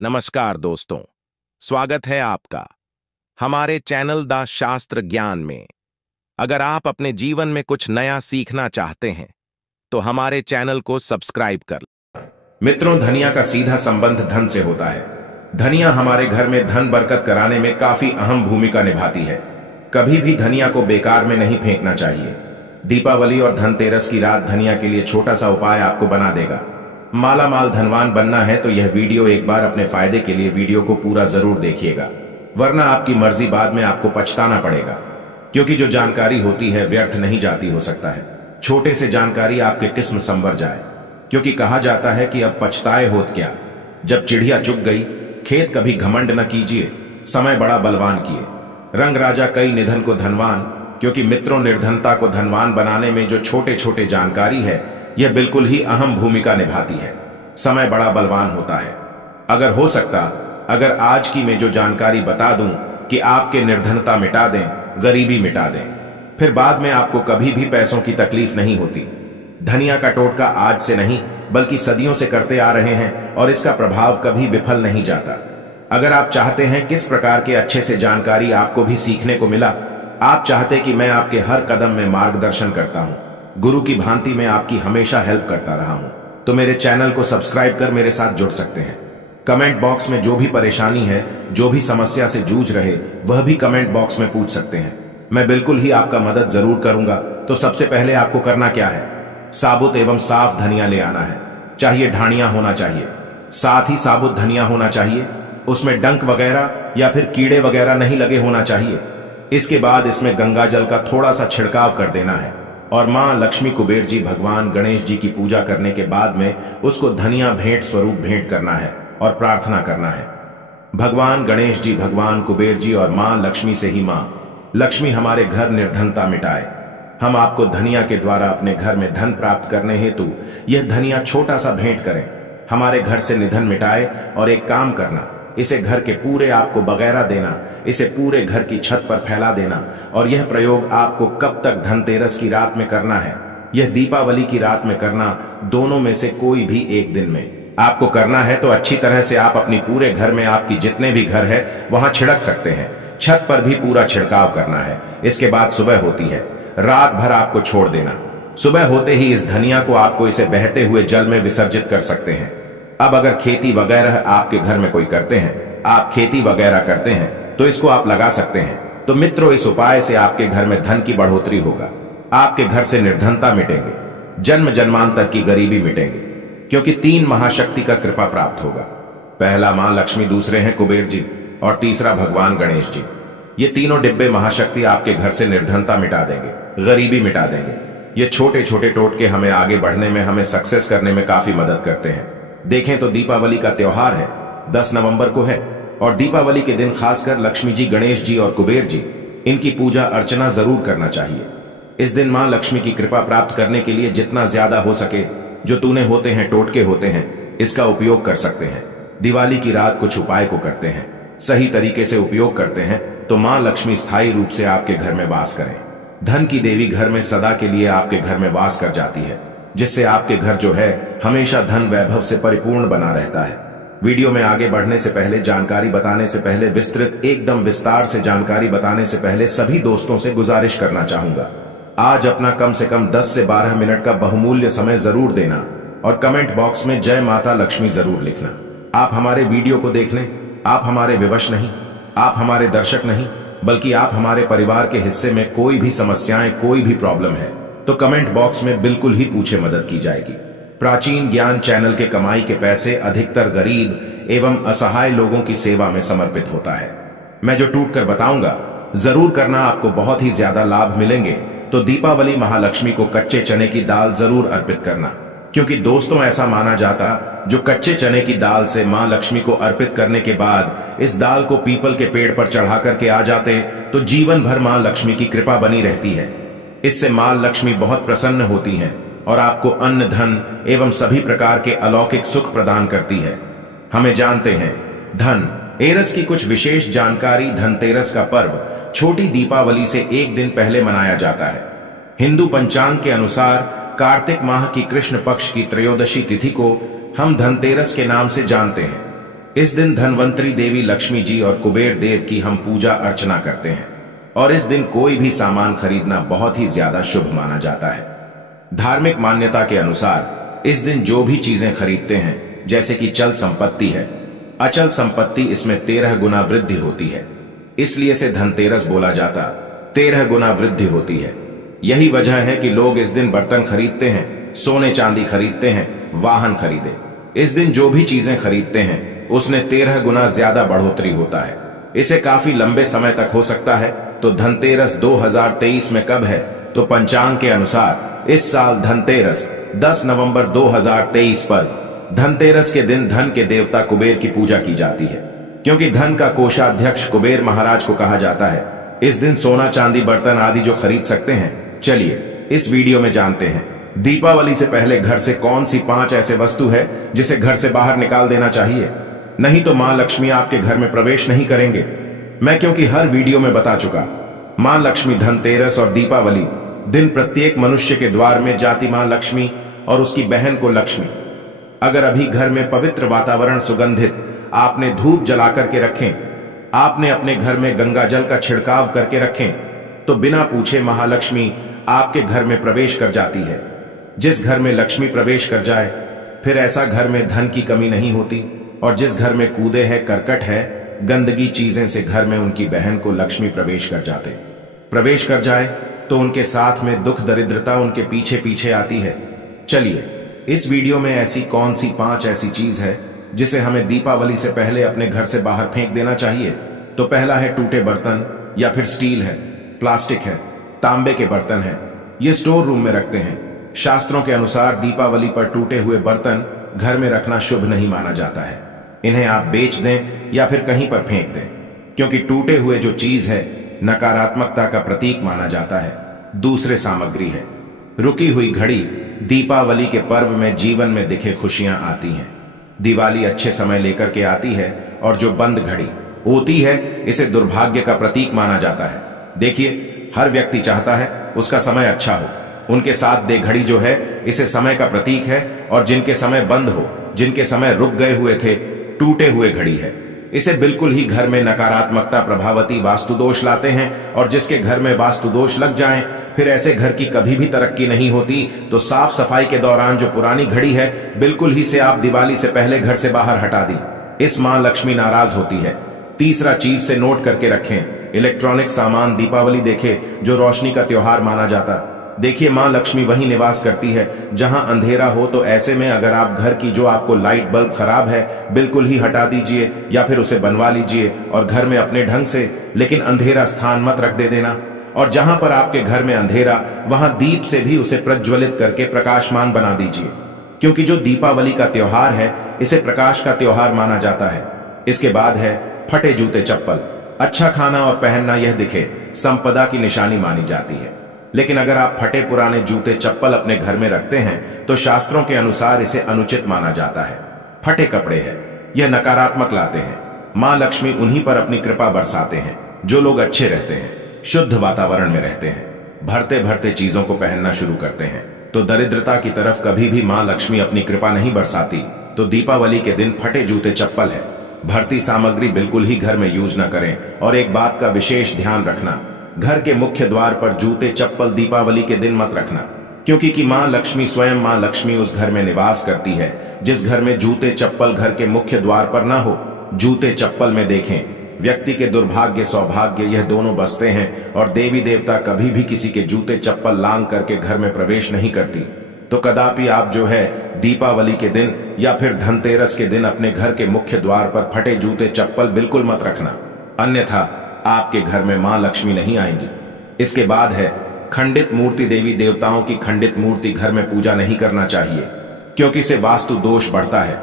नमस्कार दोस्तों, स्वागत है आपका हमारे चैनल द शास्त्र ज्ञान में। अगर आप अपने जीवन में कुछ नया सीखना चाहते हैं तो हमारे चैनल को सब्सक्राइब कर लें। मित्रों, धनिया का सीधा संबंध धन से होता है। धनिया हमारे घर में धन बरकत कराने में काफी अहम भूमिका निभाती है। कभी भी धनिया को बेकार में नहीं फेंकना चाहिए। दीपावली और धनतेरस की रात धनिया के लिए छोटा सा उपाय आपको बना देगा। माला माल धनवान बनना है तो यह वीडियो एक बार अपने फायदे के लिए वीडियो को पूरा जरूर देखिएगा, वरना आपकी मर्जी बाद में आपको पछताना पड़ेगा, क्योंकि जो जानकारी होती है व्यर्थ नहीं जाती। हो सकता है छोटे से जानकारी आपके किस्म संवर जाए, क्योंकि कहा जाता है कि अब पछताए होत क्या, जब चिड़िया चुग गई। खेत कभी घमंड न कीजिए, समय बड़ा बलवान किए। रंग राजा कई निधन को धनवान, क्योंकि मित्रों निर्धनता को धनवान बनाने में जो छोटे छोटे जानकारी है यह बिल्कुल ही अहम भूमिका निभाती है। समय बड़ा बलवान होता है। अगर हो सकता, अगर आज की मैं जो जानकारी बता दूं कि आपके निर्धनता मिटा दें, गरीबी मिटा दें, फिर बाद में आपको कभी भी पैसों की तकलीफ नहीं होती। धनिया का टोटका आज से नहीं बल्कि सदियों से करते आ रहे हैं और इसका प्रभाव कभी विफल नहीं जाता। अगर आप चाहते हैं किस प्रकार के अच्छे से जानकारी आपको भी सीखने को मिला, आप चाहते कि मैं आपके हर कदम में मार्गदर्शन करता हूं, गुरु की भांति मैं आपकी हमेशा हेल्प करता रहा हूं, तो मेरे चैनल को सब्सक्राइब कर मेरे साथ जुड़ सकते हैं। कमेंट बॉक्स में जो भी परेशानी है, जो भी समस्या से जूझ रहे, वह भी कमेंट बॉक्स में पूछ सकते हैं। मैं बिल्कुल ही आपका मदद जरूर करूंगा। तो सबसे पहले आपको करना क्या है, साबुत एवं साफ धनिया ले आना है। चाहिए ढाणिया होना चाहिए, साथ ही साबुत धनिया होना चाहिए। उसमें डंक वगैरह या फिर कीड़े वगैरह नहीं लगे होना चाहिए। इसके बाद इसमें गंगा जल का थोड़ा सा छिड़काव कर देना है और मां लक्ष्मी, कुबेर जी, भगवान गणेश जी की पूजा करने के बाद में उसको धनिया भेंट स्वरूप भेंट करना है और प्रार्थना करना है, भगवान गणेश जी, भगवान कुबेर जी और मां लक्ष्मी से ही मां लक्ष्मी हमारे घर निर्धनता मिटाए। हम आपको धनिया के द्वारा अपने घर में धन प्राप्त करने हेतु यह धनिया छोटा सा भेंट करें, हमारे घर से निधन मिटाए। और एक काम करना, इसे घर के पूरे आपको बगैरा देना, इसे पूरे घर की छत पर फैला देना। और यह प्रयोग आपको कब तक, धनतेरस की रात में करना है, यह दीपावली की रात में करना, दोनों में से कोई भी एक दिन में आपको करना है। तो अच्छी तरह से आप अपनी पूरे घर में, आपकी जितने भी घर है वहां छिड़क सकते हैं। छत पर भी पूरा छिड़काव करना है। इसके बाद सुबह होती है, रात भर आपको छोड़ देना। सुबह होते ही इस धनिया को आपको इसे बहते हुए जल में विसर्जित कर सकते हैं। अब अगर खेती वगैरह आपके घर में कोई करते हैं, आप खेती वगैरह करते हैं, तो इसको आप लगा सकते हैं। तो मित्रों, इस उपाय से आपके घर में धन की बढ़ोतरी होगा, आपके घर से निर्धनता मिटेंगे, जन्म जन्मांतर की गरीबी मिटेंगे, क्योंकि 3 महाशक्ति का कृपा प्राप्त होगा। पहला मां लक्ष्मी, दूसरे हैं कुबेर जी और तीसरा भगवान गणेश जी। ये तीनों डिब्बे महाशक्ति आपके घर से निर्धनता मिटा देंगे, गरीबी मिटा देंगे। ये छोटे छोटे टोटके हमें आगे बढ़ने में, हमें सक्सेस करने में काफी मदद करते हैं। देखें तो दीपावली का त्योहार है, 10 नवंबर को है, और दीपावली के दिन खासकर लक्ष्मी जी, गणेश जी और कुबेर जी, इनकी पूजा अर्चना जरूर करना चाहिए। इस दिन मां लक्ष्मी की कृपा प्राप्त करने के लिए जितना ज्यादा हो सके, जो तूने होते हैं, टोटके होते हैं, इसका उपयोग कर सकते हैं। दिवाली की रात कुछ उपाय को करते हैं, सही तरीके से उपयोग करते हैं, तो मां लक्ष्मी स्थायी रूप से आपके घर में वास करें। धन की देवी घर में सदा के लिए आपके घर में वास कर जाती है, जिससे आपके घर जो है हमेशा धन वैभव से परिपूर्ण बना रहता है। वीडियो में आगे बढ़ने से पहले, जानकारी बताने से पहले, विस्तृत एकदम विस्तार से जानकारी बताने से पहले सभी दोस्तों से गुजारिश करना चाहूंगा, आज अपना कम से कम 10 से 12 मिनट का बहुमूल्य समय जरूर देना और कमेंट बॉक्स में जय माता लक्ष्मी जरूर लिखना। आप हमारे वीडियो को देखने, आप हमारे विवश नहीं, आप हमारे दर्शक नहीं, बल्कि आप हमारे परिवार के हिस्से में कोई भी समस्याएं, कोई भी प्रॉब्लम है तो कमेंट बॉक्स में बिल्कुल ही पूछे, मदद की जाएगी। प्राचीन ज्ञान चैनल के कमाई के पैसे अधिकतर गरीब एवं असहाय लोगों की सेवा में समर्पित होता है। मैं जो टूट कर बताऊंगा जरूर करना, आपको बहुत ही ज्यादा लाभ मिलेंगे। तो दीपावली महालक्ष्मी को कच्चे चने की दाल जरूर अर्पित करना, क्योंकि दोस्तों ऐसा माना जाता, जो कच्चे चने की दाल से मां लक्ष्मी को अर्पित करने के बाद इस दाल को पीपल के पेड़ पर चढ़ा करके आ जाते, तो जीवन भर मां लक्ष्मी की कृपा बनी रहती है। इससे मां लक्ष्मी बहुत प्रसन्न होती हैं और आपको अन्न, धन एवं सभी प्रकार के अलौकिक सुख प्रदान करती है। हमें जानते हैं, धन एरस की कुछ विशेष जानकारी। धनतेरस का पर्व छोटी दीपावली से एक दिन पहले मनाया जाता है। हिंदू पंचांग के अनुसार कार्तिक माह की कृष्ण पक्ष की त्रयोदशी तिथि को हम धनतेरस के नाम से जानते हैं। इस दिन धनवंतरी देवी लक्ष्मी जी और कुबेर देव की हम पूजा अर्चना करते हैं और इस दिन कोई भी सामान खरीदना बहुत ही ज्यादा शुभ माना जाता है। धार्मिक मान्यता के अनुसार इस दिन जो भी चीजें खरीदते हैं, जैसे कि चल संपत्ति है, अचल संपत्ति, इसमें 13 गुना वृद्धि होती है, इसलिए इसे धनतेरस बोला जाता। 13 गुना वृद्धि होती है। यही वजह है कि लोग इस दिन बर्तन खरीदते हैं, सोने चांदी खरीदते हैं, वाहन खरीदे। इस दिन जो भी चीजें खरीदते हैं उसने 13 गुना ज्यादा बढ़ोतरी होता है। इसे काफी लंबे समय तक हो सकता है। तो धनतेरस 2023 में कब है? तो पंचांग के अनुसार इस साल धनतेरस 10 नवंबर 2023 पर धनतेरस के दिन धन के देवता कुबेर की पूजा की जाती है, क्योंकि धन का कोषाध्यक्ष कुबेर महाराज को कहा जाता है। इस दिन सोना चांदी बर्तन आदि जो खरीद सकते हैं, चलिए इस वीडियो में जानते हैं। दीपावली से पहले घर से कौन सी 5 ऐसे वस्तु है जिसे घर से बाहर निकाल देना चाहिए, नहीं तो मां लक्ष्मी आपके घर में प्रवेश नहीं करेंगे। मैं क्योंकि हर वीडियो में बता चुका, मां लक्ष्मी धनतेरस और दीपावली दिन प्रत्येक मनुष्य के द्वार में जाती मां लक्ष्मी और उसकी बहन को लक्ष्मी। अगर अभी घर में पवित्र वातावरण सुगंधित आपने धूप जला करके रखें, आपने अपने घर में गंगा जल का छिड़काव करके रखें, तो बिना पूछे महालक्ष्मी आपके घर में प्रवेश कर जाती है। जिस घर में लक्ष्मी प्रवेश कर जाए, फिर ऐसा घर में धन की कमी नहीं होती। और जिस घर में कूदे है, करकट है, गंदगी चीजें से घर में उनकी बहन को लक्ष्मी प्रवेश कर जाए तो उनके साथ में दुख दरिद्रता उनके पीछे पीछे आती है। चलिए इस वीडियो में ऐसी कौन सी 5 ऐसी चीज है जिसे हमें दीपावली से पहले अपने घर से बाहर फेंक देना चाहिए। तो पहला है टूटे बर्तन, या फिर स्टील है, प्लास्टिक है, तांबे के बर्तन है, ये स्टोर रूम में रखते हैं। शास्त्रों के अनुसार दीपावली पर टूटे हुए बर्तन घर में रखना शुभ नहीं माना जाता है। इन्हें आप बेच दें या फिर कहीं पर फेंक दें, क्योंकि टूटे हुए जो चीज है नकारात्मकता का प्रतीक माना जाता है। दूसरे सामग्री है रुकी हुई घड़ी। दीपावली के पर्व में जीवन में दिखे खुशियां आती हैं। दिवाली अच्छे समय लेकर के आती है और जो बंद घड़ी होती है इसे दुर्भाग्य का प्रतीक माना जाता है। देखिए, हर व्यक्ति चाहता है उसका समय अच्छा हो। उनके साथ दे घड़ी जो है इसे समय का प्रतीक है, और जिनके समय बंद हो, जिनके समय रुक गए हुए थे, टूटे हुए घड़ी है। इसे बिल्कुल ही घर में नकारात्मकता प्रभावती वास्तु दोष लाते हैं, और जिसके घर में वास्तु दोष लग जाएं, फिर ऐसे घर की कभी भी तरक्की नहीं होती। तो साफ सफाई के दौरान जो पुरानी घड़ी है, बिल्कुल ही से आप दिवाली से पहले घर से बाहर हटा दी। इस मां लक्ष्मी नाराज होती है। तीसरा चीज से नोट करके रखें, इलेक्ट्रॉनिक सामान दीपावली देखे जो रोशनी का त्योहार माना जाता। देखिए, मां लक्ष्मी वहीं निवास करती है जहां अंधेरा हो। तो ऐसे में अगर आप घर की जो आपको लाइट बल्ब खराब है, बिल्कुल ही हटा दीजिए या फिर उसे बनवा लीजिए और घर में अपने ढंग से, लेकिन अंधेरा स्थान मत रख दे देना। और जहां पर आपके घर में अंधेरा, वहां दीप से भी उसे प्रज्वलित करके प्रकाशमान बना दीजिए, क्योंकि जो दीपावली का त्योहार है इसे प्रकाश का त्योहार माना जाता है। इसके बाद है फटे जूते चप्पल। अच्छा खाना और पहनना यह दिखे संपदा की निशानी मानी जाती है, लेकिन अगर आप फटे पुराने जूते चप्पल अपने घर में रखते हैं तो शास्त्रों के अनुसार इसे अनुचित माना जाता है। फटे कपड़े हैं, यह नकारात्मक लाते हैं। मां लक्ष्मी उन्हीं पर अपनी कृपा बरसाते हैं जो लोग अच्छे रहते हैं, शुद्ध वातावरण में रहते हैं, भरते भरते चीजों को पहनना शुरू करते हैं। तो दरिद्रता की तरफ कभी भी मां लक्ष्मी अपनी कृपा नहीं बरसाती। तो दीपावली के दिन फटे जूते चप्पल है, भरती सामग्री बिल्कुल ही घर में यूज न करें। और एक बात का विशेष ध्यान रखना, घर के मुख्य द्वार पर जूते चप्पल दीपावली के दिन मत रखना, क्योंकि कि मां लक्ष्मी स्वयं मां लक्ष्मी उस घर में निवास करती है जिस घर में जूते चप्पल घर के मुख्य द्वार पर ना हो। जूते चप्पल में देखें, व्यक्ति के दुर्भाग्य सौभाग्य यह दोनों बसते हैं, और देवी देवता कभी भी किसी के जूते चप्पल लांग करके घर में प्रवेश नहीं करती। तो कदापि आप जो है दीपावली के दिन या फिर धनतेरस के दिन अपने घर के मुख्य द्वार पर फटे जूते चप्पल बिल्कुल मत रखना, अन्यथा आपके घर में मां लक्ष्मी नहीं आएंगी। इसके बाद है खंडित मूर्ति। देवी देवताओं की खंडित मूर्ति घर में पूजा नहीं करना चाहिए, क्योंकि इससे वास्तु दोष बढ़ता है।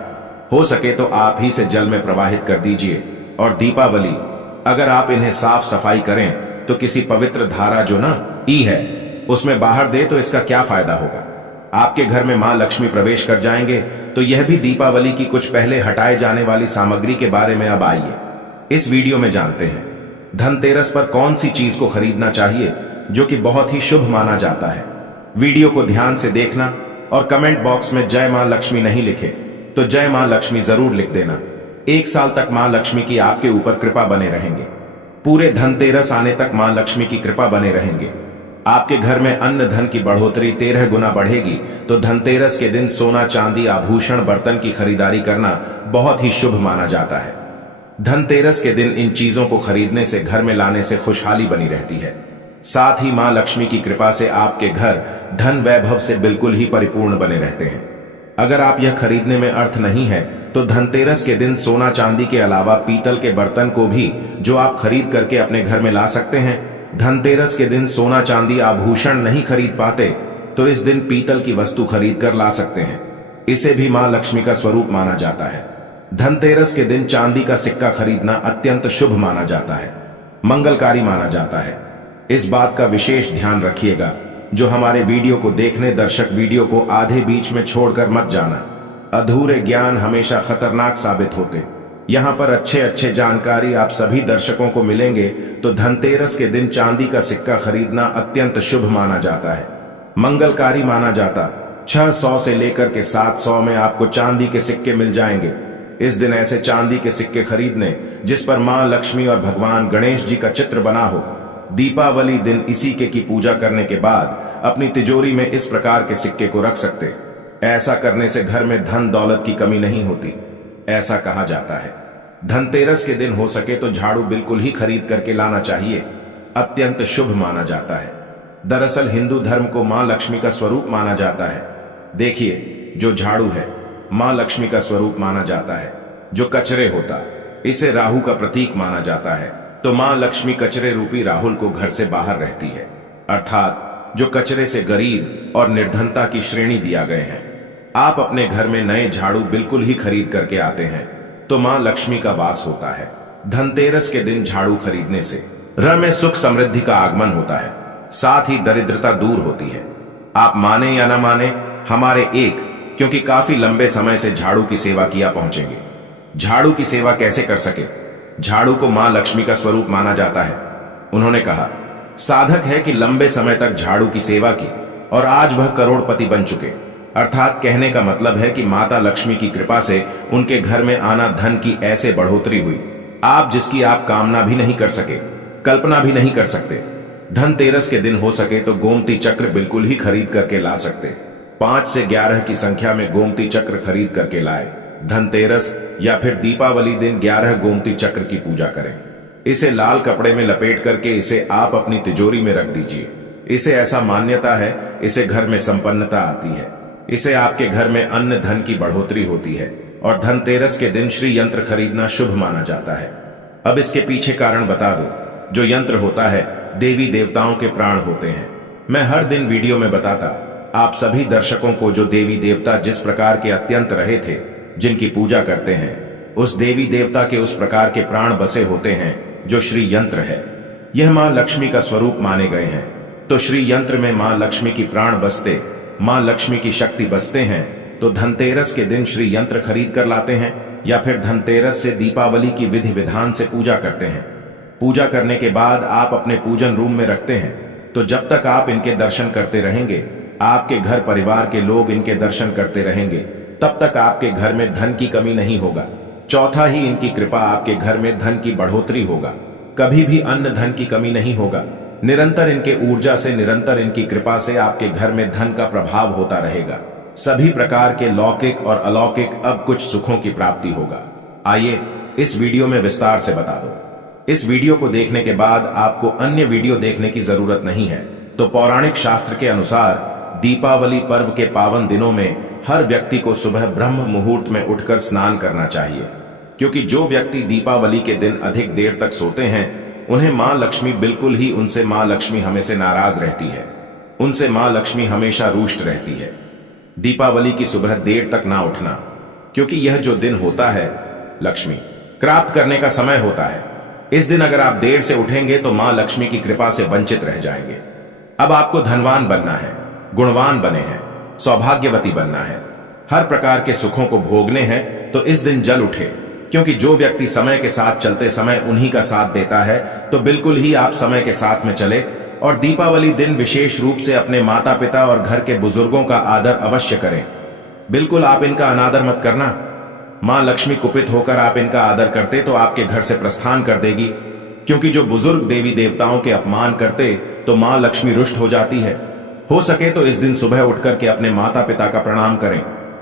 हो सके तो आप ही से जल में प्रवाहित कर दीजिए। और दीपावली अगर आप इन्हें साफ सफाई करें तो किसी पवित्र धारा जो ना ई है उसमें बाहर दे तो इसका क्या फायदा होगा। आपके घर में मां लक्ष्मी प्रवेश कर जाएंगे। तो यह भी दीपावली की कुछ पहले हटाए जाने वाली सामग्री के बारे में अब आइए इस वीडियो में जानते हैं। धनतेरस पर कौन सी चीज को खरीदना चाहिए जो कि बहुत ही शुभ माना जाता है। वीडियो को ध्यान से देखना और कमेंट बॉक्स में जय मां लक्ष्मी नहीं लिखे तो जय मां लक्ष्मी जरूर लिख देना। 1 साल तक मां लक्ष्मी की आपके ऊपर कृपा बने रहेंगे। पूरे धनतेरस आने तक मां लक्ष्मी की कृपा बने रहेंगे। आपके घर में अन्न धन की बढ़ोतरी 13 गुना बढ़ेगी। तो धनतेरस के दिन सोना चांदी आभूषण बर्तन की खरीदारी करना बहुत ही शुभ माना जाता है। धनतेरस के दिन इन चीजों को खरीदने से घर में लाने से खुशहाली बनी रहती है। साथ ही मां लक्ष्मी की कृपा से आपके घर धन वैभव से बिल्कुल ही परिपूर्ण बने रहते हैं। अगर आप यह खरीदने में अर्थ नहीं है तो धनतेरस के दिन सोना चांदी के अलावा पीतल के बर्तन को भी जो आप खरीद करके अपने घर में ला सकते हैं। धनतेरस के दिन सोना चांदी आभूषण नहीं खरीद पाते तो इस दिन पीतल की वस्तु खरीद कर ला सकते हैं। इसे भी मां लक्ष्मी का स्वरूप माना जाता है। धनतेरस के दिन चांदी का सिक्का खरीदना अत्यंत शुभ माना जाता है, मंगलकारी माना जाता है। इस बात का विशेष ध्यान रखिएगा। जो हमारे वीडियो को देखने दर्शक वीडियो को आधे बीच में छोड़कर मत जाना। अधूरे ज्ञान हमेशा खतरनाक साबित होते। यहाँ पर अच्छे जानकारी आप सभी दर्शकों को मिलेंगे। तो धनतेरस के दिन चांदी का सिक्का खरीदना अत्यंत शुभ माना जाता है, मंगलकारी माना जाता। 600 से लेकर के 700 में आपको चांदी के सिक्के मिल जाएंगे। इस दिन ऐसे चांदी के सिक्के खरीदने जिस पर मां लक्ष्मी और भगवान गणेश जी का चित्र बना हो। दीपावली दिन इसी की पूजा करने के बाद अपनी तिजोरी में इस प्रकार के सिक्के को रख सकते। ऐसा करने से घर में धन दौलत की कमी नहीं होती, ऐसा कहा जाता है। धनतेरस के दिन हो सके तो झाड़ू बिल्कुल ही खरीद करके लाना चाहिए, अत्यंत शुभ माना जाता है। दरअसल हिंदू धर्म को मां लक्ष्मी का स्वरूप माना जाता है। देखिए, जो झाड़ू है मां लक्ष्मी का स्वरूप माना जाता है। जो कचरे होता इसे राहु का प्रतीक माना जाता है। तो मां लक्ष्मी कचरे रूपी राहुल को घर से बाहर रहती है, अर्थात जो कचरे से गरीब और निर्धनता की श्रेणी दिया गए हैं। आप अपने घर में नए झाड़ू बिल्कुल ही खरीद करके आते हैं तो मां लक्ष्मी का वास होता है। धनतेरस के दिन झाड़ू खरीदने से घर में सुख समृद्धि का आगमन होता है, साथ ही दरिद्रता दूर होती है। आप माने या ना माने, हमारे क्योंकि काफी लंबे समय से झाड़ू की सेवा किया पहुंचेंगे। झाड़ू की सेवा कैसे कर सके? झाड़ू को मां लक्ष्मी का स्वरूप माना जाता है। उन्होंने कहा, साधक है कि लंबे समय तक झाड़ू की सेवा की और आज वह करोड़पति बन चुके। अर्थात कहने का मतलब है कि माता लक्ष्मी की कृपा से उनके घर में आना धन की ऐसे बढ़ोतरी हुई आप जिसकी आप कामना भी नहीं कर सके, कल्पना भी नहीं कर सकते। धनतेरस के दिन हो सके तो गोमती चक्र बिल्कुल ही खरीद करके ला सकते। 5 से 11 की संख्या में गोमती चक्र खरीद करके लाए। धनतेरस या फिर दीपावली दिन 11 गोमती चक्र की पूजा करें। इसे लाल कपड़े में लपेट करके इसे आप अपनी तिजोरी में रख दीजिए। इसे ऐसा मान्यता है, इसे घर में संपन्नता आती है। इसे आपके घर में अन्न धन की बढ़ोतरी होती है और धनतेरस के दिन श्री यंत्र खरीदना शुभ माना जाता है। अब इसके पीछे कारण बता दो। जो यंत्र होता है देवी देवताओं के प्राण होते हैं। मैं हर दिन वीडियो में बताता आप सभी दर्शकों को जो देवी देवता जिस प्रकार के अत्यंत रहे थे, जिनकी पूजा करते हैं, उस देवी देवता के उस प्रकार के प्राण बसे होते हैं जो श्री यंत्र है। यह मां लक्ष्मी का स्वरूप माने गए हैं। तो श्री यंत्र में मां लक्ष्मी की प्राण बसते, मां लक्ष्मी की शक्ति बसते हैं। तो धनतेरस के दिन श्री यंत्र खरीद कर लाते हैं या फिर धनतेरस से दीपावली की विधि विधान से पूजा करते हैं। पूजा करने के बाद आप अपने पूजन रूम में रखते हैं। तो जब तक आप इनके दर्शन करते रहेंगे, आपके घर परिवार के लोग इनके दर्शन करते रहेंगे, तब तक आपके घर में धन की कमी नहीं होगा। चौथा ही इनकी कृपा आपके घर में धन की बढ़ोतरी होगा। कभी भी अन्न धन की कमी नहीं होगा। निरंतर इनके ऊर्जा से, निरंतर इनकी कृपा से आपके घर में धन का प्रभाव होता रहेगा। सभी प्रकार के लौकिक और अलौकिक अब कुछ सुखों की प्राप्ति होगा। आइए इस वीडियो में विस्तार से बता दो। इस वीडियो को देखने के बाद आपको अन्य वीडियो देखने की जरूरत नहीं है। तो पौराणिक शास्त्र के अनुसार दीपावली पर्व के पावन दिनों में हर व्यक्ति को सुबह ब्रह्म मुहूर्त में उठकर स्नान करना चाहिए, क्योंकि जो व्यक्ति दीपावली के दिन अधिक देर तक सोते हैं उन्हें मां लक्ष्मी बिल्कुल ही, उनसे मां लक्ष्मी हमेशा नाराज रहती है, उनसे मां लक्ष्मी हमेशा रुष्ट रहती है। दीपावली की सुबह देर तक ना उठना, क्योंकि यह जो दिन होता है लक्ष्मी प्राप्त करने का समय होता है। इस दिन अगर आप देर से उठेंगे तो मां लक्ष्मी की कृपा से वंचित रह जाएंगे। अब आपको धनवान बनना है, गुणवान बने हैं, सौभाग्यवती बनना है, हर प्रकार के सुखों को भोगने हैं, तो इस दिन जल उठे, क्योंकि जो व्यक्ति समय के साथ चलते समय उन्हीं का साथ देता है। तो बिल्कुल ही आप समय के साथ में चले और दीपावली दिन विशेष रूप से अपने माता पिता और घर के बुजुर्गों का आदर अवश्य करें। बिल्कुल आप इनका अनादर मत करना। मां लक्ष्मी कुपित होकर आप इनका आदर करते तो आपके घर से प्रस्थान कर देगी, क्योंकि जो बुजुर्ग देवी देवताओं के अपमान करते तो मां लक्ष्मी रुष्ट हो जाती है। हो सके तो इस दिन सुबह उठकर के अपने माता पिता का प्रणाम करें,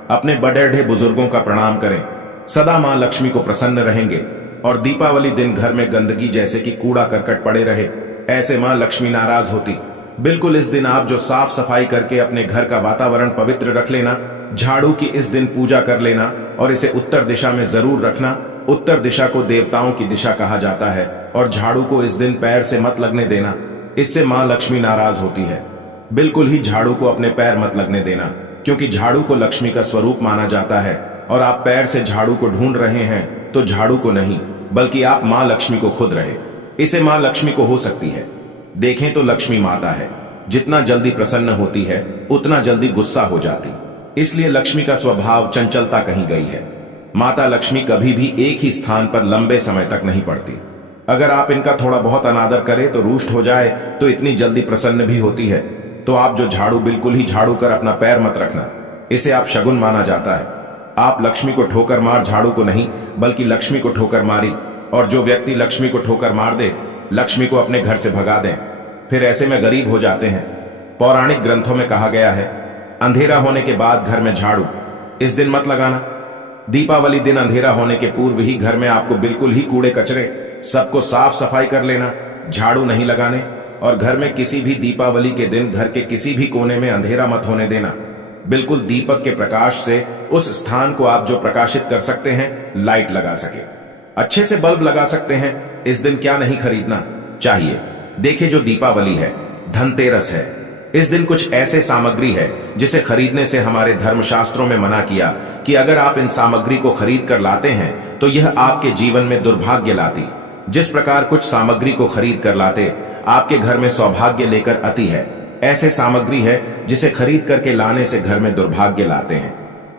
अपने बड़े बुजुर्गों का प्रणाम करें, सदा मां लक्ष्मी को प्रसन्न रहेंगे। और दीपावली दिन घर में गंदगी जैसे कि कूड़ा करकट पड़े रहे, ऐसे मां लक्ष्मी नाराज होती। बिल्कुल इस दिन आप जो साफ सफाई करके अपने घर का वातावरण पवित्र रख लेना, झाड़ू की इस दिन पूजा कर लेना और इसे उत्तर दिशा में जरूर रखना। उत्तर दिशा को देवताओं की दिशा कहा जाता है और झाड़ू को इस दिन पैर से मत लगने देना, इससे मां लक्ष्मी नाराज होती है। बिल्कुल ही झाड़ू को अपने पैर मत लगने देना, क्योंकि झाड़ू को लक्ष्मी का स्वरूप माना जाता है और आप पैर से झाड़ू को ढूंढ रहे हैं तो झाड़ू को नहीं, बल्कि आप मां लक्ष्मी को खुद रहे। इसे मां लक्ष्मी को हो सकती है। देखें तो लक्ष्मी माता है, जितना जल्दी प्रसन्न होती है उतना जल्दी गुस्सा हो जाती, इसलिए लक्ष्मी का स्वभाव चंचलता कही गई है। माता लक्ष्मी कभी भी एक ही स्थान पर लंबे समय तक नहीं पड़ती। अगर आप इनका थोड़ा बहुत अनादर करें तो रुष्ट हो जाए तो इतनी जल्दी प्रसन्न भी होती है। तो आप जो झाड़ू बिल्कुल ही झाड़ू कर अपना पैर मत रखना, इसे आप शगुन माना जाता है। आप लक्ष्मी को ठोकर मार झाड़ू को नहीं, बल्कि लक्ष्मी को ठोकर मारी, और जो व्यक्ति लक्ष्मी को ठोकर मार दे लक्ष्मी को अपने घर से भगा दें, फिर ऐसे में गरीब हो जाते हैं। पौराणिक ग्रंथों में कहा गया है, अंधेरा होने के बाद घर में झाड़ू इस दिन मत लगाना। दीपावली दिन अंधेरा होने के पूर्व ही घर में आपको बिल्कुल ही कूड़े कचरे सबको साफ सफाई कर लेना, झाड़ू नहीं लगाने। और घर में किसी भी दीपावली के दिन घर के किसी भी कोने में अंधेरा मत होने देना। बिल्कुल दीपक के प्रकाश से उस स्थान को आप जो प्रकाशित कर सकते हैं, लाइट लगा सके, अच्छे से बल्ब लगा सकते हैं। इस दिन क्या नहीं खरीदना चाहिए? देखिए, जो दीपावली है, धनतेरस है, इस दिन कुछ ऐसे सामग्री है जिसे खरीदने से हमारे धर्मशास्त्रों में मना किया कि अगर आप इन सामग्री को खरीद कर लाते हैं तो यह आपके जीवन में दुर्भाग्य लाती। जिस प्रकार कुछ सामग्री को खरीद कर लाते आपके घर में सौभाग्य लेकर आती है, ऐसे सामग्री है जिसे खरीद करके लाने से घर में दुर्भाग्य लाते हैं।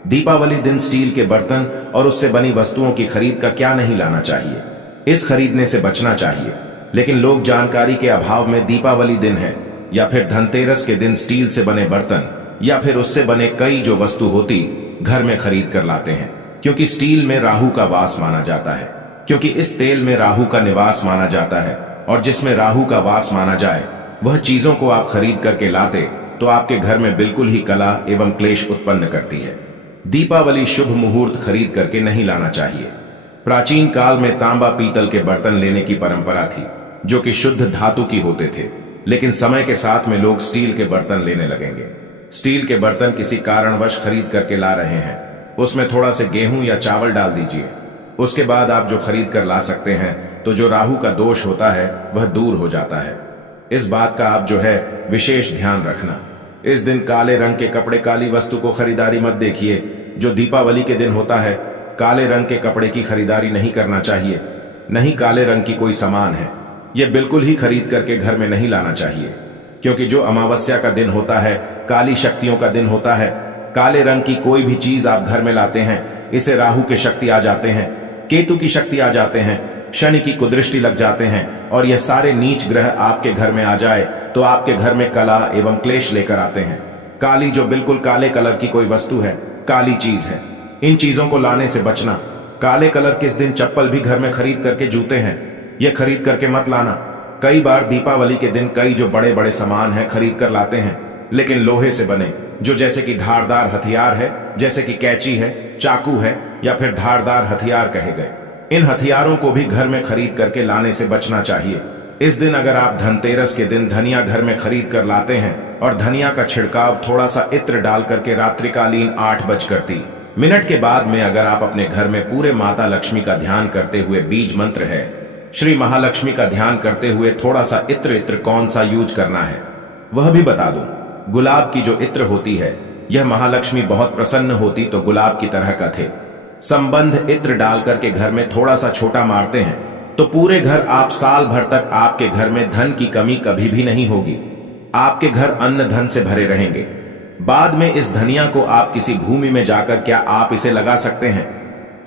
दीपावली दिन स्टील के बर्तन और उससे बनी वस्तुओं की खरीद का क्या नहीं लाना चाहिए, इस खरीदने से बचना चाहिए। लेकिन लोग जानकारी के अभाव में दीपावली दिन है या फिर धनतेरस के दिन स्टील से बने बर्तन या फिर उससे बने कई जो वस्तु होती घर में खरीद कर लाते हैं, क्योंकि स्टील में राहु का वास माना जाता है, क्योंकि इस तेल में राहु का निवास माना जाता है, और जिसमें राहु का वास माना जाए वह चीजों को आप खरीद करके लाते तो आपके घर में बिल्कुल ही कला एवं क्लेश उत्पन्न करती है। दीपावली शुभ मुहूर्त खरीद करके नहीं लाना चाहिए। प्राचीन काल में तांबा पीतल के बर्तन लेने की परंपरा थी, जो कि शुद्ध धातु की होते थे, लेकिन समय के साथ में लोग स्टील के बर्तन लेने लगेंगे। स्टील के बर्तन किसी कारणवश खरीद करके ला रहे हैं, उसमें थोड़ा से गेहूं या चावल डाल दीजिए, उसके बाद आप जो खरीद कर ला सकते हैं तो जो राहु का दोष होता है वह दूर हो जाता है। इस बात का आप जो है विशेष ध्यान रखना। इस दिन काले रंग के कपड़े, काली वस्तु को खरीदारी मत देखिए। जो दीपावली के दिन होता है, काले रंग के कपड़े की खरीदारी नहीं करना चाहिए, नहीं काले रंग की कोई सामान है, यह बिल्कुल ही खरीद करके घर में नहीं लाना चाहिए, क्योंकि जो अमावस्या का दिन होता है, काली शक्तियों का दिन होता है। काले रंग की कोई भी चीज आप घर में लाते हैं, इसे राहु के शक्ति आ जाते हैं, केतु की शक्ति आ जाते हैं, शनि की कुदृष्टि लग जाते हैं, और यह सारे नीच ग्रह आपके घर में आ जाए तो आपके घर में कला एवं क्लेश लेकर आते हैं। काली, जो बिल्कुल काले कलर की कोई वस्तु है, काली चीज है, इन चीजों को लाने से बचना। काले कलर के इस दिन चप्पल भी घर में खरीद करके, जूते हैं, ये खरीद करके मत लाना। कई बार दीपावली के दिन कई जो बड़े बड़े सामान हैं खरीद कर लाते हैं, लेकिन लोहे से बने, जो जैसे कि धारदार हथियार है, जैसे कि कैंची है, चाकू है, या फिर धारदार हथियार कहे गए, इन हथियारों को भी घर में खरीद करके लाने से बचना चाहिए। इस दिन अगर आप धनतेरस के दिन धनिया घर में खरीद कर लाते हैं और धनिया का छिड़काव थोड़ा सा इत्र डाल करके रात्रिकालीन 8:30 के बाद में अगर आप अपने घर में पूरे माता लक्ष्मी का ध्यान करते हुए, बीज मंत्र है, श्री महालक्ष्मी का ध्यान करते हुए थोड़ा सा इत्र कौन सा यूज करना है वह भी बता दूं। गुलाब की जो इत्र होती है, यह महालक्ष्मी बहुत प्रसन्न होती तो गुलाब की तरह का थे। संबंध इत्र डाल करके घर में थोड़ा सा छोटा मारते हैं तो पूरे घर, आप साल भर तक आपके घर में धन की कमी कभी भी नहीं होगी। आपके घर अन्न धन से भरे रहेंगे। बाद में इस धनिया को आप किसी भूमि में जाकर क्या आप इसे लगा सकते हैं?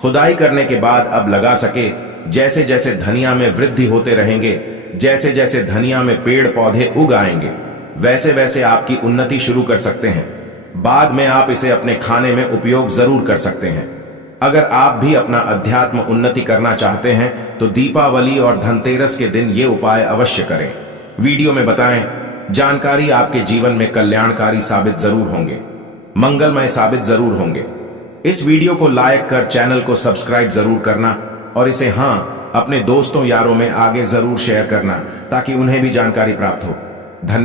खुदाई करने के बाद अब लगा सके। जैसे जैसे धनिया में वृद्धि होते रहेंगे, जैसे जैसे धनिया में पेड़ पौधे उग आएंगे, वैसे वैसे आपकी उन्नति शुरू कर सकते हैं। बाद में आप इसे अपने खाने में उपयोग जरूर कर सकते हैं। अगर आप भी अपना अध्यात्म उन्नति करना चाहते हैं तो दीपावली और धनतेरस के दिन ये उपाय अवश्य करें। वीडियो में बताएं, जानकारी आपके जीवन में कल्याणकारी साबित जरूर होंगे, मंगलमय साबित जरूर होंगे। इस वीडियो को लाइक कर चैनल को सब्सक्राइब जरूर करना और इसे अपने दोस्तों यारों में आगे जरूर शेयर करना ताकि उन्हें भी जानकारी प्राप्त हो। धन्यवाद।